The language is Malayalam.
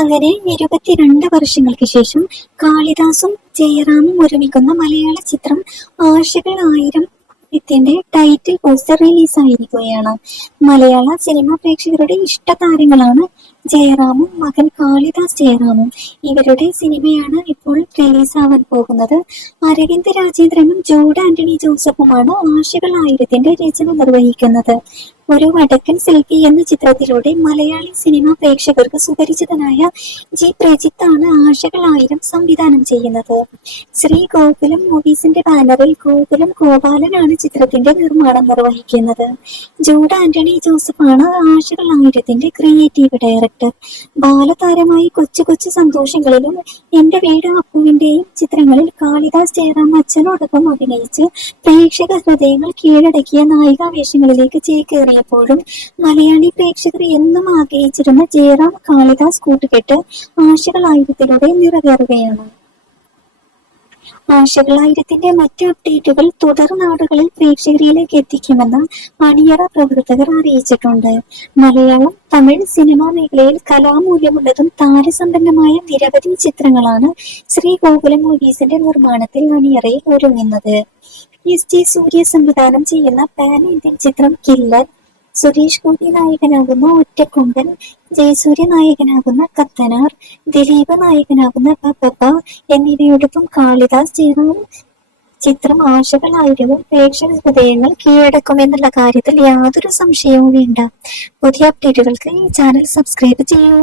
അങ്ങനെ ഇരുപത്തിരണ്ട് വർഷങ്ങൾക്ക് ശേഷം കാളിദാസും ജയറാമും ഒരുമിക്കുന്ന മലയാള ചിത്രം ആശകൾ ആയിരം ത്തിന്റെ ടൈറ്റിൽ പോസ്റ്റർ റിലീസ് ആയിരിക്കുകയാണ്. മലയാള സിനിമാ പ്രേക്ഷകരുടെ ഇഷ്ട താരങ്ങളാണ് ജയറാമും മകൻ കാളിദാസ് ജയറാമും. ഇവരുടെ സിനിമയാണ് ഇപ്പോൾ റിലീസ് ആവാൻ പോകുന്നത്. അരവിന്ദ് രാജേന്ദ്രനും ജോഡ് ആന്റണി ജോസഫുമാണ് ആശകൾ ആയിരത്തിന്റെ രചന നിർവഹിക്കുന്നത്. ഒരു വടക്കൻ സെൽഫി എന്ന ചിത്രത്തിലൂടെ മലയാളി സിനിമ പ്രേക്ഷകർക്ക് സുപരിചിതനായ ജി പ്രജിത്ത് ആണ് ആശകൾ ആയിരം സംവിധാനം ചെയ്യുന്നത്. ശ്രീ ഗോകുലം മൂവീസിന്റെ ബാനറിൽ ഗോകുലം ഗോപാലനാണ് ചിത്രത്തിന്റെ നിർമ്മാണം നിർവഹിക്കുന്നത്. ജൂഡ് ആന്റണി ജോസഫാണ് ആശകൾ ആയിരത്തിന്റെ ക്രിയേറ്റീവ് ഡയറക്ടർ. ബാലതാരമായി കൊച്ചു കൊച്ചു സന്തോഷങ്ങളിലും എന്റെ വീട് അപ്പുവിന്റെയും ചിത്രങ്ങളിൽ കാളിദാസ് ജയറാം അച്ഛനോടൊപ്പം അഭിനയിച്ച് പ്രേക്ഷക ഹൃദയങ്ങൾ കീഴടക്കിയ നായികാവേഷങ്ങളിലേക്ക് ചേക്കേറിയപ്പോഴും മലയാളി പ്രേക്ഷകർ എന്നും ആഗ്രഹിച്ചിരുന്ന ജയറാം കാളിദാസ് കൂട്ടുകെട്ട് ആശകളായിരത്തിലൂടെ നിറവേറുകയാണ്. ആശകളായിരത്തിന്റെ മറ്റ് അപ്ഡേറ്റുകൾ തുടർ നാടുകളിൽ പ്രേക്ഷകരിലേക്ക് എത്തിക്കുമെന്ന് അണിയറ പ്രവർത്തകർ അറിയിച്ചിട്ടുണ്ട്. മലയാളം തമിഴ് സിനിമാ മേഖലയിൽ കലാമൂല്യമുള്ളതും താരസമ്പന്നമായ നിരവധി ചിത്രങ്ങളാണ് ശ്രീ ഗോകുലം മൂവീസിന്റെ നിർമ്മാണത്തിൽ അണിയറയിൽ ഒരുങ്ങുന്നത്. എസ് ജി സൂര്യ സംവിധാനം ചെയ്യുന്ന പാൻ ഇന്ത്യൻ ചിത്രം കില്ലർ സുരേഷ് ഗോപി നായകനാകുന്ന ഒറ്റക്കൊമ്പൻ ജയസൂര്യ നായകനാകുന്ന കത്തനാർ ദിലീപ് നായകനാകുന്ന പപ്പ എന്നിവയോടൊപ്പം കാളിദാസ് ജയറാം ചിത്രം ആശകളായിരവും പ്രേക്ഷക ഹൃദയങ്ങൾ കീഴടക്കുമെന്നുള്ള കാര്യത്തിൽ യാതൊരു സംശയവും വേണ്ട. പുതിയ അപ്ഡേറ്റുകൾക്ക് ഈ ചാനൽ സബ്സ്ക്രൈബ് ചെയ്യൂ.